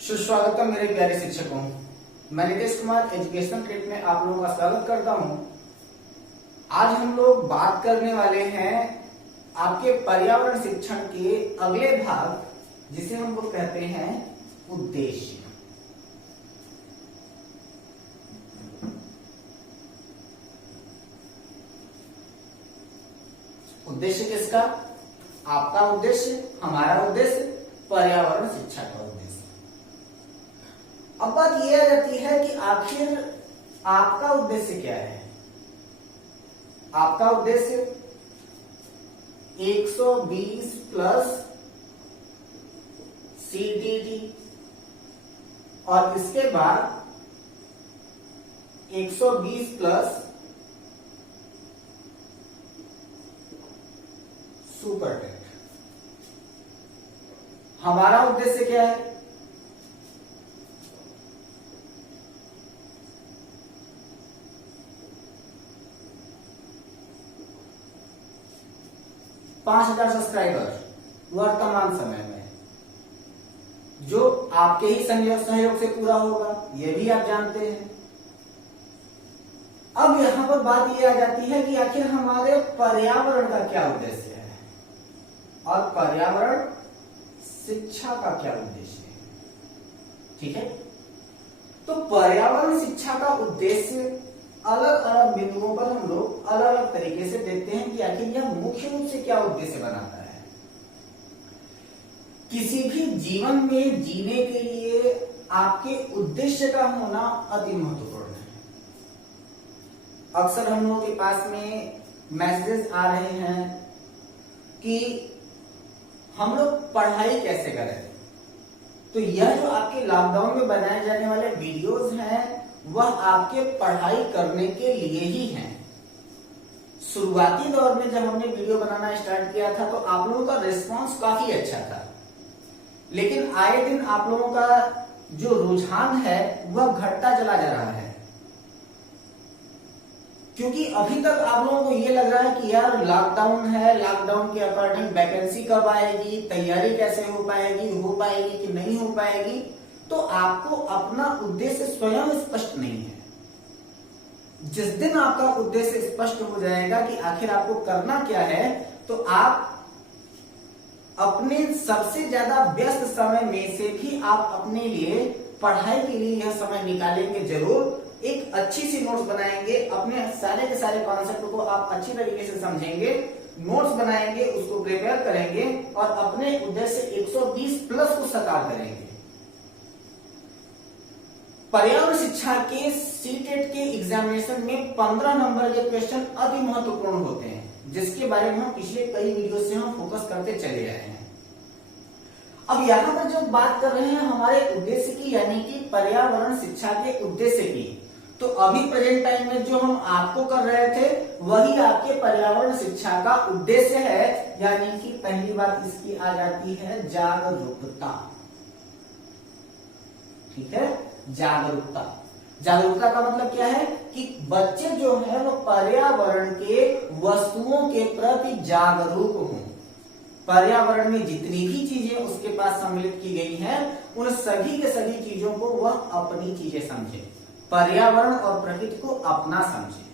सुस्वागतम मेरे प्यारे शिक्षकों। मैं नीतीश कुमार एजुकेशनल क्लिप में आप लोगों का स्वागत करता हूं। आज हम लोग बात करने वाले हैं आपके पर्यावरण शिक्षण के अगले भाग, जिसे हम लोग कहते हैं उद्देश्य। उद्देश्य किसका? आपका उद्देश्य, हमारा उद्देश्य, पर्यावरण शिक्षा का उद्देश्य। अब बात यह आ जाती है कि आखिर आपका उद्देश्य क्या है। आपका उद्देश्य 120 प्लस CTT और इसके बाद 120 प्लस सुपर टेट। हमारा उद्देश्य क्या है? पांच 5,000 सब्सक्राइबर वर्तमान समय में, जो आपके ही सहयोग से पूरा होगा, यह भी आप जानते हैं। अब यहां पर बात यह आ जाती है कि आखिर हमारे पर्यावरण का क्या उद्देश्य है और पर्यावरण शिक्षा का क्या उद्देश्य है। ठीक है, तो पर्यावरण शिक्षा का उद्देश्य अलग अलग बिंदुओं पर हम लोग अलग अलग तरीके से देखते हैं कि आखिर यह मुख्य रूप से क्या उद्देश्य बनाता है। किसी भी जीवन में जीने के लिए आपके उद्देश्य का होना अति महत्वपूर्ण है। अक्सर हम लोगों के पास में मैसेजेस आ रहे हैं कि हम लोग पढ़ाई कैसे करें। तो यह जो आपके लॉकडाउन में बनाए जाने वाले वीडियोस हैं, वह आपके पढ़ाई करने के लिए ही हैं। शुरुआती दौर में जब हमने वीडियो बनाना स्टार्ट किया था तो आप लोगों का रिस्पांस काफी अच्छा था, लेकिन आए दिन आप लोगों का जो रुझान है वह घटता चला जा रहा है। क्योंकि अभी तक आप लोगों को यह लग रहा है कि यार लॉकडाउन है, लॉकडाउन के अकॉर्डिंग वैकेंसी कब आएगी, तैयारी कैसे हो पाएगी कि नहीं हो पाएगी। तो आपको अपना उद्देश्य स्वयं स्पष्ट नहीं है। जिस दिन आपका उद्देश्य स्पष्ट हो जाएगा कि आखिर आपको करना क्या है, तो आप अपने सबसे ज्यादा व्यस्त समय में से भी आप अपने लिए पढ़ाई के लिए यह समय निकालेंगे जरूर। एक अच्छी सी नोट्स बनाएंगे, अपने सारे के सारे कॉन्सेप्ट को आप अच्छी तरीके से समझेंगे, नोट्स बनाएंगे, उसको प्रिपेयर करेंगे और अपने उद्देश्य 120 प्लस को साकार करेंगे। पर्यावरण शिक्षा के सीटेट के एग्जामिनेशन में 15 नंबर के क्वेश्चन अति महत्वपूर्ण होते हैं, जिसके बारे में हम पिछले कई वीडियो से हम फोकस करते चले आए हैं। अब यहाँ पर जो बात कर रहे हैं हमारे उद्देश्य की, यानी कि पर्यावरण शिक्षा के उद्देश्य की, तो अभी प्रेजेंट टाइम में जो हम आपको कर रहे थे वही आपके पर्यावरण शिक्षा का उद्देश्य है। यानी कि पहली बात इसकी आ जाती है जागरूकता। ठीक है, जागरूकता का मतलब क्या है कि बच्चे जो है वो पर्यावरण के वस्तुओं के प्रति जागरूक हों। पर्यावरण में जितनी भी चीजें उसके पास सम्मिलित की गई हैं, उन सभी के सभी चीजों को वह अपनी चीजें समझे, पर्यावरण और प्रकृति को अपना समझे।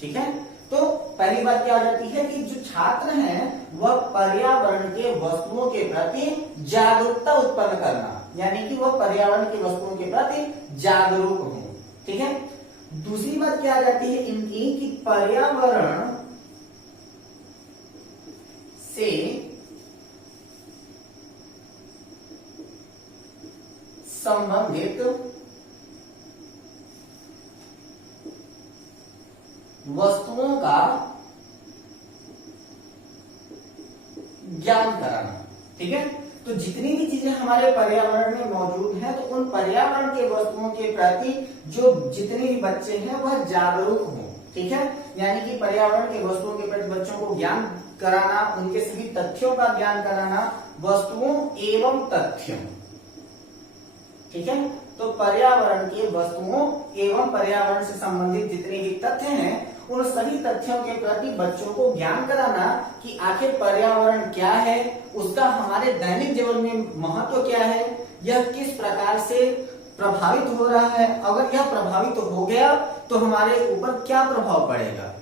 ठीक है, तो पहली बात क्या आ जाती है कि जो छात्र हैं वह पर्यावरण के वस्तुओं के प्रति जागरूकता उत्पन्न करना, यानी कि वह पर्यावरण की वस्तुओं के प्रति जागरूक हो। ठीक है, दूसरी बात क्या आ जाती है इनकी कि पर्यावरण से संबंधित वस्तुओं का ज्ञान कराना। ठीक है, तो जितनी भी चीजें हमारे पर्यावरण में मौजूद हैं, तो उन पर्यावरण के वस्तुओं के प्रति जो जितने भी बच्चे हैं वह जागरूक हों। ठीक है, यानी कि पर्यावरण के वस्तुओं के प्रति बच्चों को ज्ञान कराना, उनके सभी तथ्यों का ज्ञान कराना, वस्तुओं एवं तथ्यों। ठीक है, तो पर्यावरण के वस्तुओं एवं पर्यावरण से संबंधित जितने भी तथ्य हैं उन सभी तथ्यों के प्रति बच्चों को ज्ञान कराना कि आखिर पर्यावरण क्या है, उसका हमारे दैनिक जीवन में महत्व क्या है। यह किस प्रकार से प्रभावित हो रहा है, अगर यह प्रभावित हो गया तो हमारे ऊपर क्या प्रभाव पड़ेगा।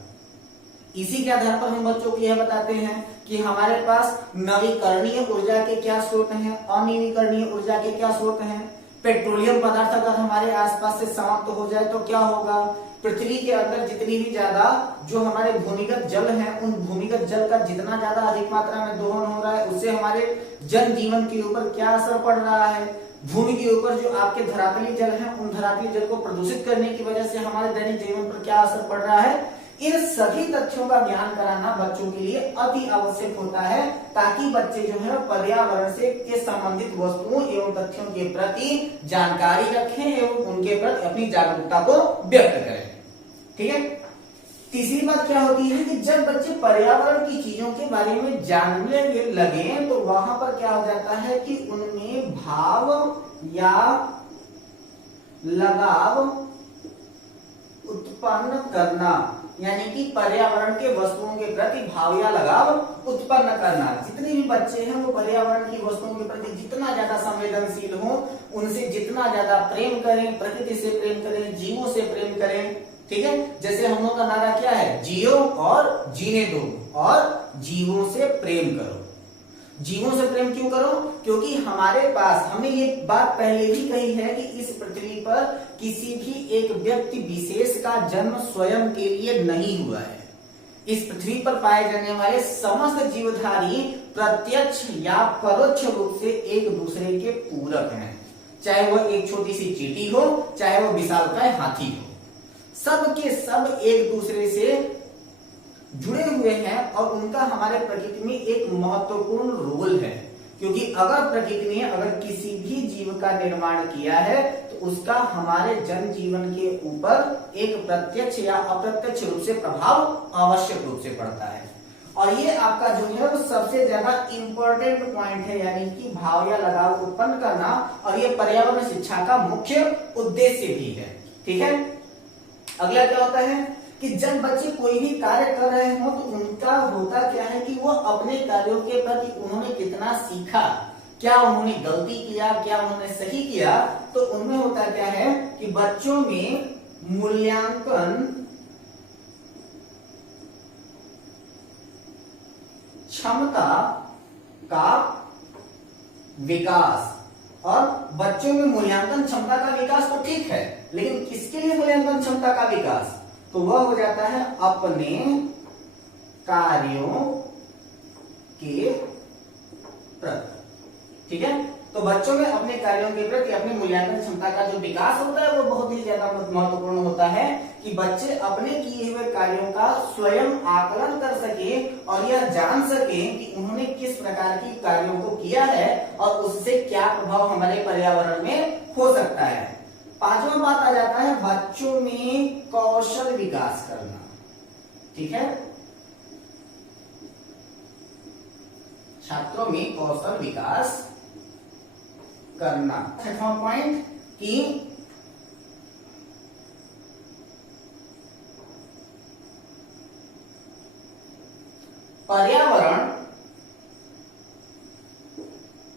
इसी के आधार पर हम बच्चों को यह बताते हैं कि हमारे पास नवीकरणीय ऊर्जा के क्या स्रोत हैं, अनवीकरणीय ऊर्जा के क्या स्रोत हैं। पेट्रोलियम पदार्थ अगर हमारे आसपास से समाप्त हो जाए तो क्या होगा। पृथ्वी के अंदर जितनी भी ज्यादा जो हमारे भूमिगत जल है, उन भूमिगत जल का जितना ज्यादा अधिक मात्रा में दोहन हो रहा है, उससे हमारे जन जीवन के ऊपर क्या असर पड़ रहा है। भूमि के ऊपर जो आपके धरातली जल है, उन धरातली जल को प्रदूषित करने की वजह से हमारे दैनिक जीवन पर क्या असर पड़ रहा है। इन सभी तथ्यों का ज्ञान कराना बच्चों के लिए अति आवश्यक होता है, ताकि बच्चे जो है पर्यावरण से के संबंधित वस्तुओं एवं तथ्यों के प्रति जानकारी रखें एवं उनके प्रति अपनी जागरूकता को व्यक्त करें। ठीक है। तीसरी बात क्या होती है कि जब बच्चे पर्यावरण की चीजों के बारे में जानने लगे तो वहां पर क्या हो जाता है कि उनमें भाव या लगाव उत्पन्न करना, यानी कि पर्यावरण के वस्तुओं के प्रति भाव या लगाव उत्पन्न करना। जितने भी बच्चे हैं वो पर्यावरण की वस्तुओं के प्रति जितना ज्यादा संवेदनशील हो, उनसे जितना ज्यादा प्रेम करें, प्रकृति से प्रेम करें, जीवों से प्रेम करें। ठीक है। जैसे हम लोग का नारा क्या है, जियो और जीने दो और जीवों से प्रेम करो। जीवों से प्रेम क्यों करो, क्योंकि हमारे पास, हमने ये बात पहले भी कही है कि इस पृथ्वी पर किसी भी एक व्यक्ति विशेष का जन्म स्वयं के लिए नहीं हुआ है। इस पृथ्वी पर पाए जाने वाले समस्त जीवधारी प्रत्यक्ष या परोक्ष रूप से एक दूसरे के पूरक हैं। चाहे वह एक छोटी सी चींटी हो, चाहे वह विशालकाय हाथी हो, सब के सब एक दूसरे से जुड़े हुए हैं और उनका हमारे प्रकृति में एक महत्वपूर्ण रोल है। क्योंकि अगर प्रकृति ने अगर किसी भी जीव का निर्माण किया है तो उसका हमारे जन जीवन के ऊपर एक प्रत्यक्ष या अप्रत्यक्ष रूप से प्रभाव आवश्यक रूप से पड़ता है। और ये आपका जो है वो सबसे ज्यादा इंपॉर्टेंट पॉइंट है, यानी कि भाव या लगाव उत्पन्न करना, और ये पर्यावरण शिक्षा का मुख्य उद्देश्य भी है। ठीक है। अगला क्या होता है कि जब बच्चे कोई भी कार्य कर रहे हो तो उनका होता क्या है कि वो अपने कार्यों के प्रति उन्होंने कितना सीखा, क्या उन्होंने गलती किया, क्या उन्होंने सही किया। तो उनमें होता क्या है कि बच्चों में मूल्यांकन क्षमता का विकास। और बच्चों में मूल्यांकन क्षमता का विकास तो ठीक है, लेकिन किसके लिए मूल्यांकन क्षमता का विकास, तो वह हो जाता है अपने कार्यों के प्रति। ठीक है। तो बच्चों में अपने कार्यों के प्रति अपने मूल्यांकन क्षमता का जो विकास होता है वो बहुत ही ज्यादा महत्वपूर्ण होता है कि बच्चे अपने किए हुए कार्यों का स्वयं आकलन कर सके और यह जान सके कि उन्होंने किस प्रकार की कार्यों को किया है और उससे क्या प्रभाव हमारे पर्यावरण में हो सकता है। पांचवा बात आ जाता है बच्चों में कौशल विकास करना। ठीक है। छात्रों में कौशल विकास करना। छठवां पॉइंट कि पर्यावरण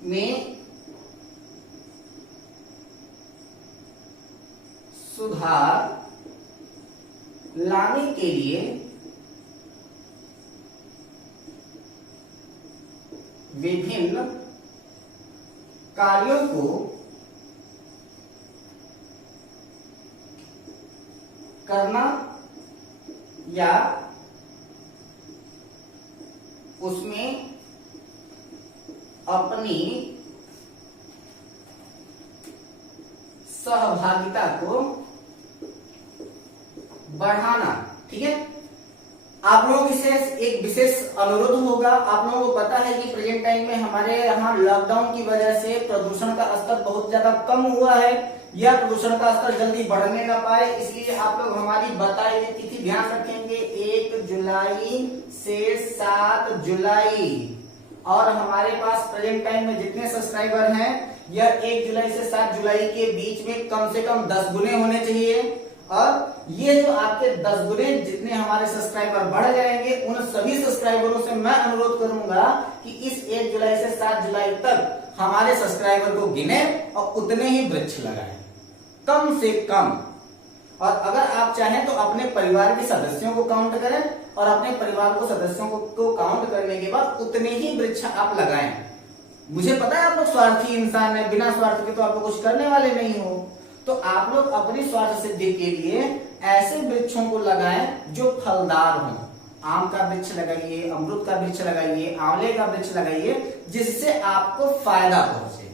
में सुधार लाने के लिए विभिन्न कार्यों को करना या उसमें अपनी सहभागिता को बढ़ाना। ठीक है। आप लोगों से एक विशेष अनुरोध होगा। आप लोगों को पता है कि प्रेजेंट टाइम में हमारे यहाँ लॉकडाउन की वजह से प्रदूषण का स्तर बहुत ज्यादा कम हुआ है। यह प्रदूषण का स्तर जल्दी बढ़ने न पाए, इसलिए आप लोग हमारी बताई हुई तिथि ध्यान रखेंगे 1 जुलाई से 7 जुलाई। और हमारे पास प्रेजेंट टाइम में जितने सब्सक्राइबर हैं यह 1 जुलाई से 7 जुलाई के बीच में कम से कम 10 गुने होने चाहिए। और ये जो आपके 10 गुने जितने हमारे सब्सक्राइबर बढ़ जाएंगे, उन सभी सब्सक्राइबरों से मैं अनुरोध करूंगा कि इस 1 जुलाई से 7 जुलाई तक हमारे सब्सक्राइबर को गिने और उतने ही वृक्ष लगाएं, कम से कम। और अगर आप चाहें तो अपने परिवार के सदस्यों को काउंट करें और अपने परिवार को सदस्यों को काउंट करने के बाद उतने ही वृक्ष आप लगाएं। मुझे पता है आप लोग स्वार्थी इंसान है, बिना स्वार्थ के तो आप लोग कुछ करने वाले नहीं हो, तो आप लोग अपनी स्वार्थ सिद्धि के लिए ऐसे वृक्षों को लगाएं जो फलदार हों। आम का वृक्ष लगाइए, अमरूद का वृक्ष लगाइए, आंवले का वृक्ष लगाइए, जिससे आपको फायदा पहुंचे।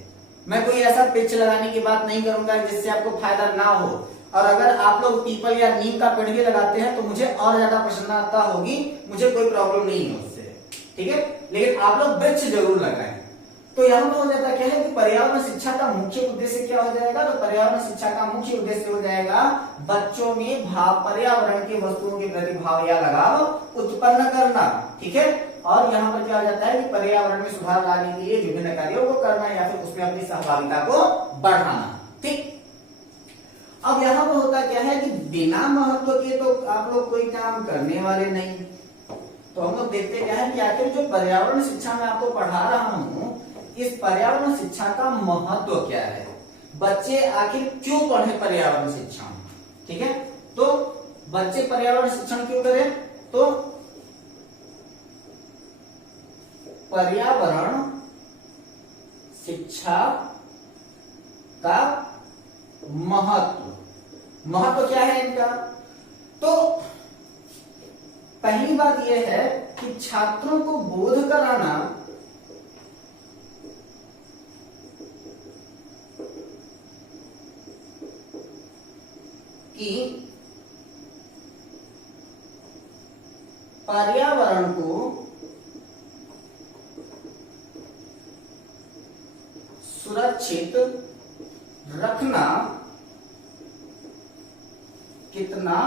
मैं कोई ऐसा वृक्ष लगाने की बात नहीं करूंगा जिससे आपको फायदा ना हो। और अगर आप लोग पीपल या नीम का पेड़ भी लगाते हैं तो मुझे और ज्यादा प्रसन्नता होगी, मुझे कोई प्रॉब्लम नहीं है उससे, ठीक है। लेकिन आप लोग वृक्ष जरूर लगाएं। तो यहाँ पर हो जाता क्या है कि पर्यावरण शिक्षा का मुख्य उद्देश्य क्या हो जाएगा, तो पर्यावरण शिक्षा का मुख्य उद्देश्य हो जाएगा बच्चों में पर्यावरण की वस्तुओं के प्रति भाव या लगाव उत्पन्न करना, ठीक है। और यहाँ पर क्या हो जाता है कि पर्यावरण में सुधार लाने के लिए विभिन्न कार्यों को करना या फिर उसमें अपनी सहभागिता को बढ़ाना, ठीक। अब यहाँ पर होता क्या है कि बिना महत्व के तो आप लोग कोई काम करने वाले नहीं। तो हम लोग देखते क्या है कि आखिर जो पर्यावरण शिक्षा में आपको पढ़ा रहा हूं, इस पर्यावरण शिक्षा का महत्व क्या है, बच्चे आखिर क्यों पढ़े पर्यावरण शिक्षा, ठीक है। तो बच्चे पर्यावरण शिक्षण क्यों करें, तो पर्यावरण शिक्षा का महत्व क्या है इनका, तो पहली बात यह है कि छात्रों को बोध कराना कि पर्यावरण को सुरक्षित रखना कितना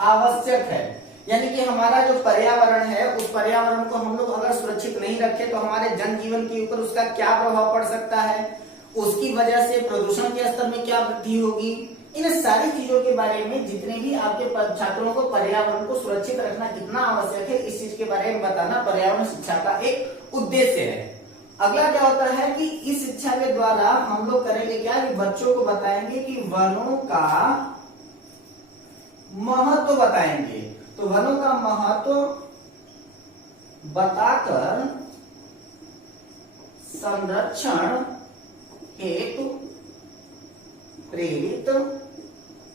आवश्यक है। यानी कि हमारा जो पर्यावरण है उस पर्यावरण को हम लोग अगर सुरक्षित नहीं रखें तो हमारे जनजीवन के ऊपर उसका क्या प्रभाव पड़ सकता है, उसकी वजह से प्रदूषण के स्तर में क्या वृद्धि होगी। इन सारी चीजों के बारे में जितने भी आपके छात्रों को पर्यावरण को सुरक्षित रखना कितना आवश्यक है, इस चीज के बारे में बताना पर्यावरण शिक्षा का एक उद्देश्य है। अगला क्या होता है कि इस शिक्षा के द्वारा हम लोग करेंगे क्या कि बच्चों को बताएंगे कि वनों का महत्व बताएंगे। तो वनों का महत्व बताकर संरक्षण हेतु प्रेरित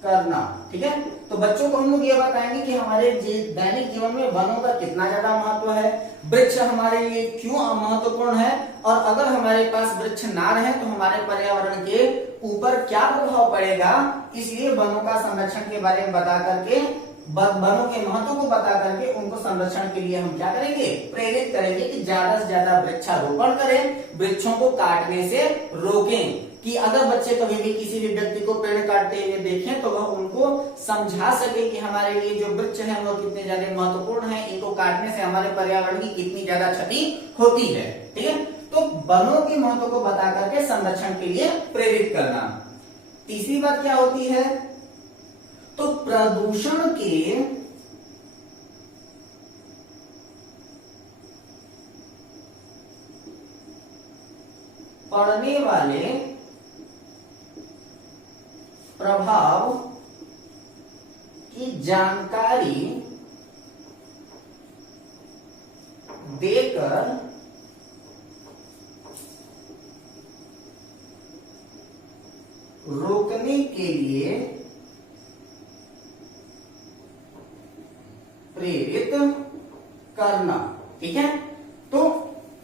करना, ठीक है। तो बच्चों को हम लोग ये बताएंगे कि हमारे दैनिक जीवन में वनों का कितना ज्यादा महत्व है, वृक्ष हमारे लिए क्यों महत्वपूर्ण है, और अगर हमारे पास वृक्ष ना रहे तो हमारे पर्यावरण के ऊपर क्या प्रभाव पड़ेगा। इसलिए वनों का संरक्षण के बारे में बता करके, वनों के महत्व को बता करके उनको संरक्षण के लिए हम क्या करेंगे, प्रेरित करेंगे कि ज्यादा से ज्यादा वृक्षारोपण करें, वृक्षों को काटने से रोकें। कि अगर बच्चे कभी भी किसी भी व्यक्ति को पेड़ काटते हुए देखें तो वह उनको समझा सके कि हमारे लिए जो वृक्ष है वो कितने ज्यादा महत्वपूर्ण है, इनको काटने से हमारे पर्यावरण की कितनी ज्यादा क्षति होती है, ठीक है। तो वनों के महत्व को बता करके संरक्षण के लिए प्रेरित करना। तीसरी बात क्या होती है, तो प्रदूषण के पड़ने वाले प्रभाव की जानकारी देकर रोकने के लिए प्रेरित करना, ठीक है। तो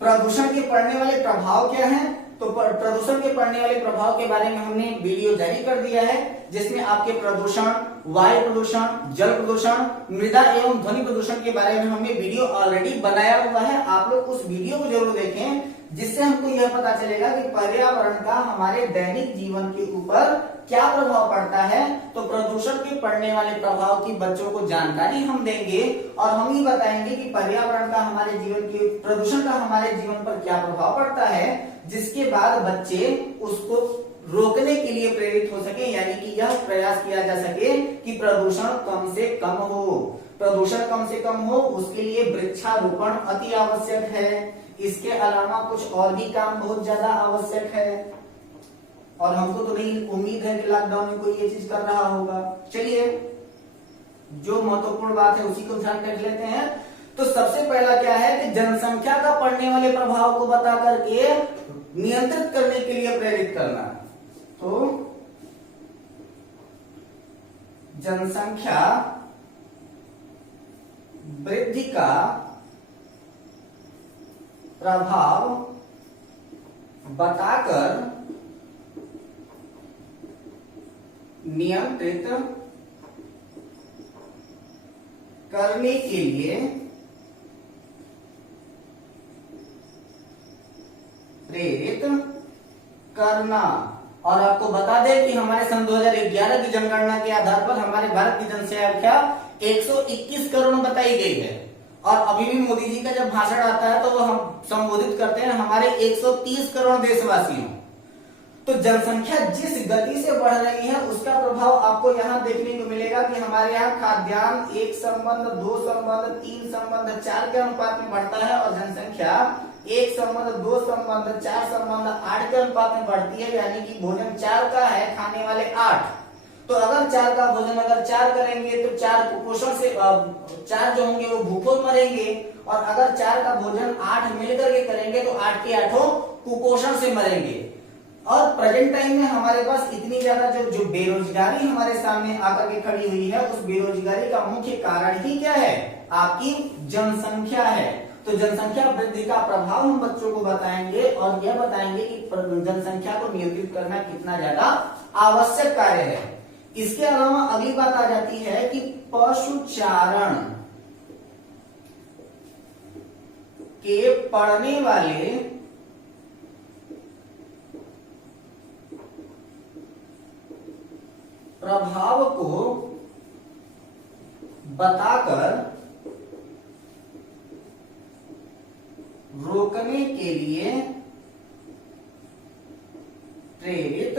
प्रदूषण के पड़ने वाले प्रभाव क्या हैं, तो प्रदूषण के पड़ने वाले प्रभाव के बारे में हमने वीडियो जारी कर दिया है, जिसमें आपके प्रदूषण, वायु प्रदूषण, जल प्रदूषण, मृदा एवं ध्वनि प्रदूषण के बारे में हमने वीडियो ऑलरेडी बनाया हुआ है। आप लोग उस वीडियो को जरूर देखें, जिससे हमको यह पता चलेगा कि पर्यावरण का हमारे दैनिक जीवन के ऊपर क्या प्रभाव पड़ता है। तो प्रदूषण के पड़ने वाले प्रभाव की बच्चों को जानकारी हम देंगे और हम ही बताएंगे कि पर्यावरण का हमारे जीवन के, प्रदूषण का हमारे जीवन पर क्या प्रभाव पड़ता है, जिसके बाद बच्चे उसको रोकने के लिए प्रेरित हो सके, यानी कि यह प्रयास किया जा सके कि प्रदूषण कम से कम हो। प्रदूषण कम से कम हो, उसके लिए वृक्षारोपण अति आवश्यक है। इसके अलावा कुछ और भी काम बहुत ज्यादा आवश्यक है, और हमको तो नहीं उम्मीद है कि लॉकडाउन में कोई ये चीज कर रहा होगा। चलिए, जो महत्वपूर्ण बात है उसी को ध्यान रख लेते हैं। तो सबसे पहला क्या है कि जनसंख्या का पड़ने वाले प्रभाव को बता करके नियंत्रित करने के लिए प्रेरित करना। तो जनसंख्या वृद्धि का प्रभाव बताकर नियंत्रित करने के लिए प्रेरित करना। और आपको बता दें कि हमारे सन 2011 की जनगणना के आधार पर हमारे भारत की जनसंख्या 121 करोड़ बताई गई है। और अभी भी मोदी जी का जब भाषण आता है तो वो हम संबोधित करते हैं हमारे 130 करोड़ देशवासियों। तो जनसंख्या जिस गति से बढ़ रही है उसका प्रभाव आपको यहाँ देखने को मिलेगा कि हमारे यहाँ खाद्यान्न 1 संबंध 2 संबंध 3 संबंध 4 के अनुपात में बढ़ता है, और जनसंख्या 1 संबंध 2 संबंध 4 संबंध 8 के अनुपात में बढ़ती है। यानी कि भोजन 4 का है, खाने वाले 8। तो अगर 4 का भोजन अगर 4 करेंगे तो 4 कुपोषण से 4 जो होंगे वो भूखों मरेंगे, और अगर 4 का भोजन 8 मिलकर के करेंगे तो 8 के 8 कुपोषण से मरेंगे। और प्रेजेंट टाइम में हमारे पास इतनी ज्यादा जो बेरोजगारी हमारे सामने आकर के खड़ी हुई है, उस बेरोजगारी का मुख्य कारण ही क्या है? आपकी जनसंख्या है। तो जनसंख्या वृद्धि का प्रभाव हम बच्चों को बताएंगे, और यह बताएंगे कि जनसंख्या को नियंत्रित करना कितना ज्यादा आवश्यक कार्य है। इसके अलावा अगली बात आ जाती है कि पशुचारण के पड़ने वाले प्रभाव को बताकर रोकने के लिए प्रेरित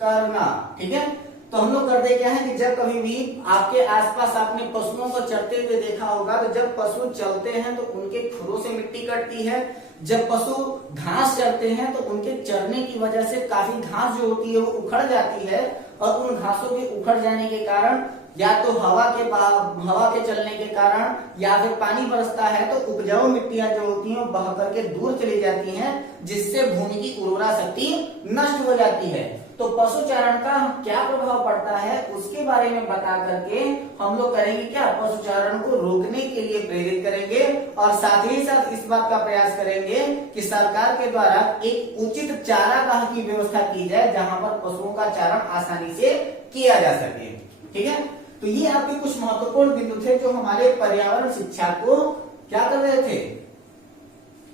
करना। ठीक है, तो हम लोग करते क्या है कि जब कभी भी आपके आसपास आपने पशुओं को चरते हुए देखा होगा, तो जब पशु चलते हैं तो उनके खुरों से मिट्टी कटती है। जब पशु घास चरते हैं तो उनके चरने की वजह से काफी घास जो होती है वो उखड़ जाती है, और उन घासों के उखड़ जाने के कारण या तो हवा के चलने के कारण या फिर पानी बरसता है तो उपजाऊ मिट्टियां जो होती हैं बह करके दूर चली जाती हैं, जिससे भूमि की उर्वरा शक्ति नष्ट हो जाती है। तो पशुचारण का क्या प्रभाव पड़ता है उसके बारे में बता करके हम लोग करेंगे क्या? पशुचारण को रोकने के लिए प्रेरित करेंगे, और साथ ही साथ इस बात का प्रयास करेंगे कि सरकार के द्वारा एक उचित चारागाह की व्यवस्था की जाए, जहां पर पशुओं का चारण आसानी से किया जा सके। ठीक है, तो ये आपके कुछ महत्वपूर्ण बिंदु थे जो हमारे पर्यावरण शिक्षा को क्या कर रहे थे,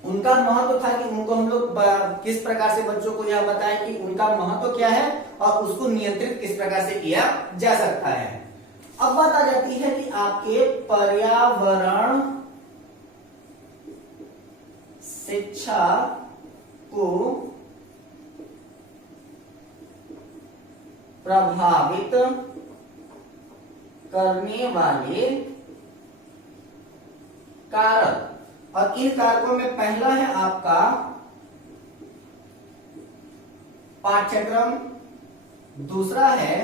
उनका महत्व था कि उनको हम लोग किस प्रकार से बच्चों को यह बताएं कि उनका महत्व क्या है और उसको नियंत्रित किस प्रकार से किया जा सकता है। अब बात आ जाती है कि आपके पर्यावरण शिक्षा को प्रभावित करने वाले कारक, और इन कारकों में पहला है आपका पाठ्यक्रम, दूसरा है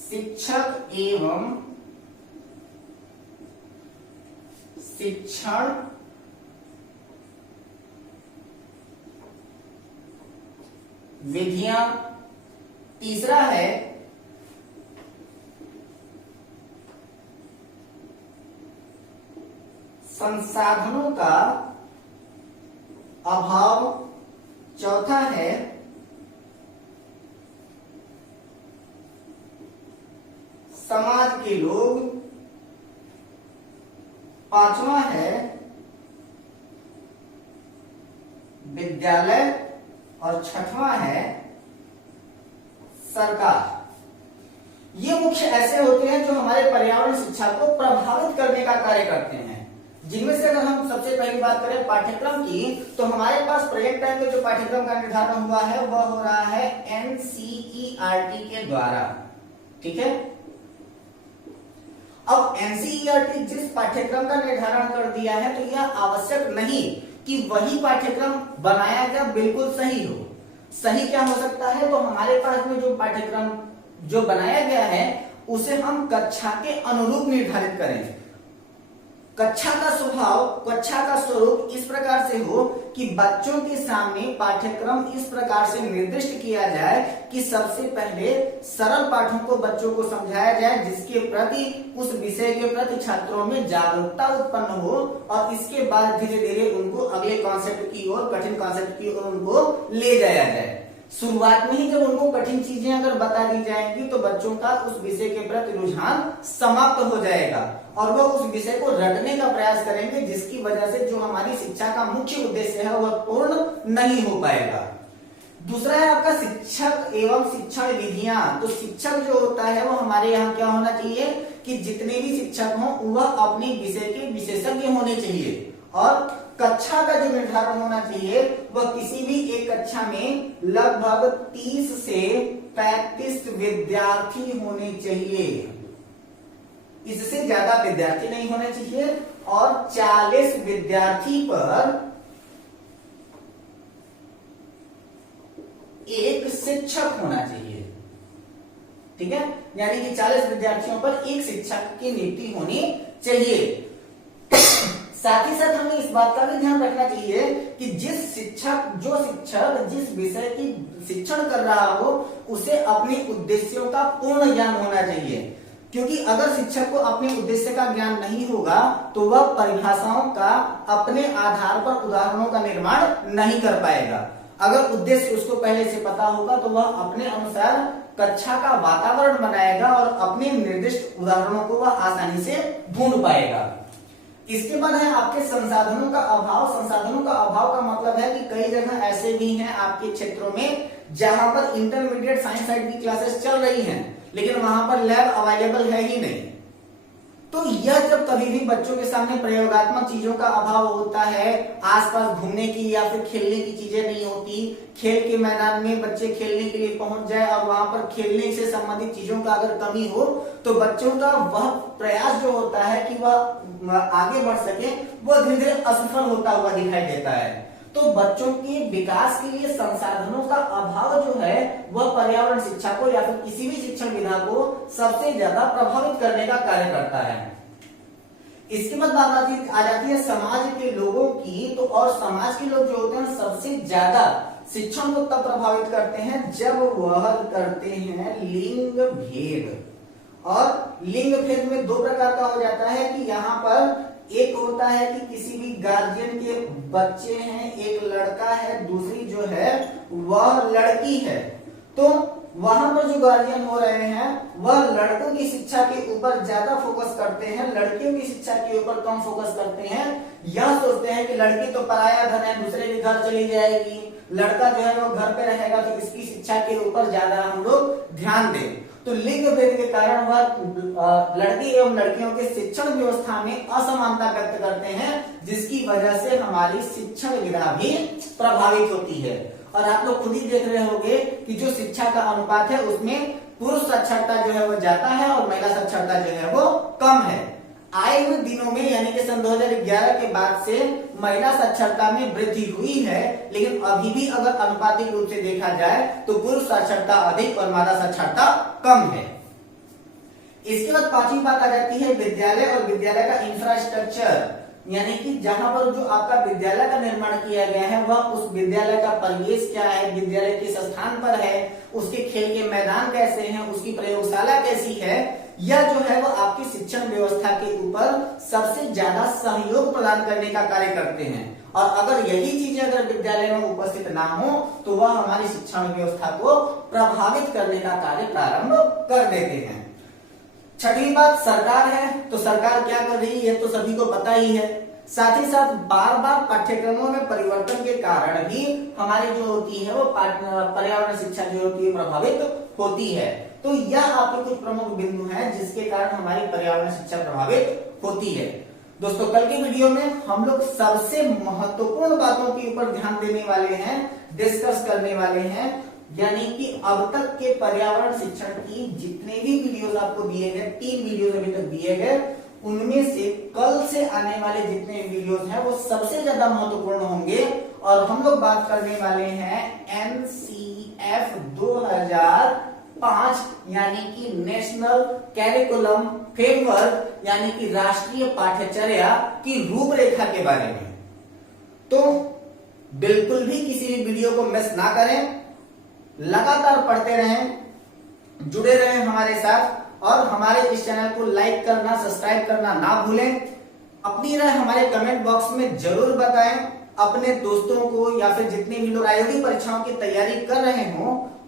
शिक्षक एवं शिक्षण विधियां, तीसरा है संसाधनों का अभाव, चौथा है समाज के लोग, पांचवा है विद्यालय, और छठवां है सरकार। ये मुख्य ऐसे होते हैं जो हमारे पर्यावरण शिक्षा को प्रभावित करने का कार्य करते हैं। जिनमें से अगर हम सबसे पहली बात करें पाठ्यक्रम की, तो हमारे पास प्रोजेक्ट टाइम में जो पाठ्यक्रम का निर्धारण हुआ है वह हो रहा है एनसीईआरटी के द्वारा। ठीक है, अब एनसीईआरटी जिस पाठ्यक्रम का निर्धारण कर दिया है तो यह आवश्यक नहीं कि वही पाठ्यक्रम बनाया गया बिल्कुल सही हो। सही क्या हो सकता है, तो हमारे पास में जो पाठ्यक्रम जो बनाया गया है उसे हम कक्षा के अनुरूप निर्धारित करें। कक्षा का स्वभाव, कक्षा का स्वरूप इस प्रकार से हो कि बच्चों के सामने पाठ्यक्रम इस प्रकार से निर्दिष्ट किया जाए कि सबसे पहले सरल पाठों को बच्चों को समझाया जाए, जिसके प्रति, उस विषय के प्रति छात्रों में जागरूकता उत्पन्न हो, और इसके बाद धीरे धीरे उनको अगले कॉन्सेप्ट की ओर, कठिन कॉन्सेप्ट की ओर उनको ले जाया जाए। शुरुआत में ही जब उनको कठिन चीजें अगर बता दी जाएंगी तो बच्चों का उस विषय के प्रति रुझान समाप्त हो जाएगा और वह उस विषय को रटने का प्रयास करेंगे, जिसकी वजह से जो हमारी शिक्षा का मुख्य उद्देश्य है वह पूर्ण नहीं हो पाएगा। दूसरा है आपका शिक्षक एवं शिक्षण विधियां। तो शिक्षक जो होता है वो हमारे यहाँ क्या होना चाहिए कि जितने भी शिक्षक हों वह अपने विषय के विशेषज्ञ होने चाहिए, और कक्षा का जो निर्धारण होना चाहिए वह किसी भी एक कक्षा में लगभग 30 से 35 विद्यार्थी होने चाहिए, इससे ज्यादा विद्यार्थी नहीं होने चाहिए, और 40 विद्यार्थी पर एक शिक्षक होना चाहिए। ठीक है, यानी कि 40 विद्यार्थियों पर एक शिक्षक की नियुक्ति होनी चाहिए। साथ ही साथ हमें इस बात का भी ध्यान रखना चाहिए कि जो शिक्षक जिस विषय की शिक्षण कर रहा हो उसे अपने उद्देश्यों का पूर्ण ज्ञान होना चाहिए, क्योंकि अगर शिक्षक को अपने उद्देश्य का ज्ञान नहीं होगा तो वह परिभाषाओं का अपने आधार पर उदाहरणों का निर्माण नहीं कर पाएगा। अगर उद्देश्य उसको पहले से पता होगा तो वह अपने अनुसार कक्षा का वातावरण बनाएगा और अपने निर्दिष्ट उदाहरणों को वह आसानी से ढूंढ पाएगा। इसके बाद है आपके संसाधनों का अभाव। संसाधनों का अभाव का मतलब है कि कई जगह ऐसे भी हैं आपके क्षेत्रों में जहां पर इंटरमीडिएट साइंस साइड की क्लासेस चल रही हैं, लेकिन वहां पर लैब अवेलेबल है ही नहीं। तो यह जब कभी भी बच्चों के सामने प्रयोगात्मक चीजों का अभाव होता है, आसपास घूमने की या फिर खेलने की चीजें नहीं होती, खेल के मैदान में बच्चे खेलने के लिए पहुंच जाए और वहां पर खेलने से संबंधित चीजों का अगर कमी हो तो बच्चों का वह प्रयास जो होता है कि वह आगे बढ़ सके वह धीरे धीरे असफल होता हुआ दिखाई देता है। तो बच्चों के विकास के लिए संसाधनों का अभाव जो है वह पर्यावरण शिक्षा को या फिर किसी भी शिक्षण विधा को सबसे ज्यादा प्रभावित करने का कार्य करता है। इसके बाद बात आ जाती है समाज के लोगों की। तो और समाज के लोग जो होते हैं सबसे ज्यादा शिक्षण को तब प्रभावित करते हैं जब वह करते हैं लिंग भेद। और लिंग भेद में दो प्रकार का हो जाता है कि यहाँ पर एक होता है कि किसी भी गार्जियन के बच्चे हैं, एक लड़का है, दूसरी जो है वह लड़की है। तो वहां पर जो गार्जियन हो रहे हैं वह लड़कों की शिक्षा के ऊपर ज्यादा फोकस करते हैं, लड़कियों की शिक्षा के ऊपर कम फोकस करते हैं। यह सोचते हैं कि लड़की तो पराया धन है, दूसरे के घर चली जाएगी, लड़का जो है वो घर पे रहेगा, तो इसकी शिक्षा के ऊपर ज्यादा हम लोग ध्यान दें। तो लिंग भेद के कारण वह लड़की एवं लड़कियों के शिक्षण व्यवस्था में असमानता व्यक्त करते हैं, जिसकी वजह से हमारी शिक्षण विधा भी प्रभावित होती है। और आप लोग खुद ही देख रहे होंगे कि जो शिक्षा का अनुपात है उसमें पुरुष साक्षरता जो है वो ज्यादा है और महिला साक्षरता जो है वो कम है। आए हुए दिनों में यानी कि सन 2011 के बाद से महिला साक्षरता में वृद्धि हुई है, लेकिन अभी भी अगर अनुपातिक रूप से देखा जाए तो पुरुष साक्षरता अधिक और महिला साक्षरता कम है। इसके बाद पांचवी बात आ जाती है विद्यालय और विद्यालय का इंफ्रास्ट्रक्चर, यानी कि जहां पर जो आपका विद्यालय का निर्माण किया गया है वह उस विद्यालय का परिवेश क्या है, विद्यालय किस स्थान पर है, उसके खेल के मैदान कैसे हैं, उसकी प्रयोगशाला कैसी है, यह जो है वो आपकी शिक्षण व्यवस्था के ऊपर सबसे ज्यादा सहयोग प्रदान करने का कार्य करते हैं। और अगर यही चीजें अगर विद्यालय में उपस्थित ना हो तो वह हमारी शिक्षण व्यवस्था को प्रभावित करने का कार्य प्रारंभ कर देते हैं। छठी बात सरकार है। तो सरकार क्या कर रही है तो सभी को पता ही है। साथ ही साथ बार बार पाठ्यक्रमों में परिवर्तन के कारण भी हमारी जो होती है वो पर्यावरण शिक्षा जो होती है प्रभावित होती है। तो यह आपके कुछ प्रमुख बिंदु हैं जिसके कारण हमारी पर्यावरण शिक्षा प्रभावित होती है। दोस्तों कल के वीडियो में हम लोग सबसे महत्वपूर्ण बातों के ऊपर ध्यान देने वाले हैं, डिस्कस करने वाले हैं यानी कि अब तक के पर्यावरण शिक्षण की जितने भी वीडियोस आपको दिए गए, 3 वीडियोस अभी तक दिए गए, उनमें से कल से आने वाले जितने वीडियोस हैं वो सबसे ज्यादा महत्वपूर्ण होंगे। और हम लोग बात करने वाले हैं NCF 2005 यानी कि नेशनल कैरिकुलम फ्रेमवर्क यानी कि राष्ट्रीय पाठ्यचर्या की रूपरेखा के बारे में। तो बिल्कुल भी किसी भी वीडियो को मिस ना करें, लगातार पढ़ते रहें, जुड़े रहें हमारे साथ और हमारे इस चैनल को लाइक करना, सब्सक्राइब करना ना भूलें। अपनी राय हमारे कमेंट बॉक्स में जरूर बताएं। अपने दोस्तों को या फिर जितने भी लोग प्रायोगिक परीक्षाओं की तैयारी कर रहे हो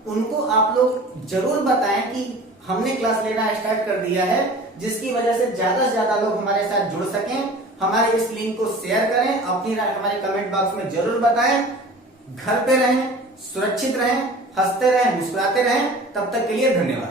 उनको आप लोग जरूर बताएं कि हमने क्लास लेना स्टार्ट कर दिया है, जिसकी वजह से ज्यादा लोग हमारे साथ जुड़ सकें। हमारे इस लिंक को शेयर करें, अपनी राय हमारे कमेंट बॉक्स में जरूर बताएं। घर पे रहें, सुरक्षित रहें, हंसते रहें, मुस्कुराते रहें। तब तक के लिए धन्यवाद।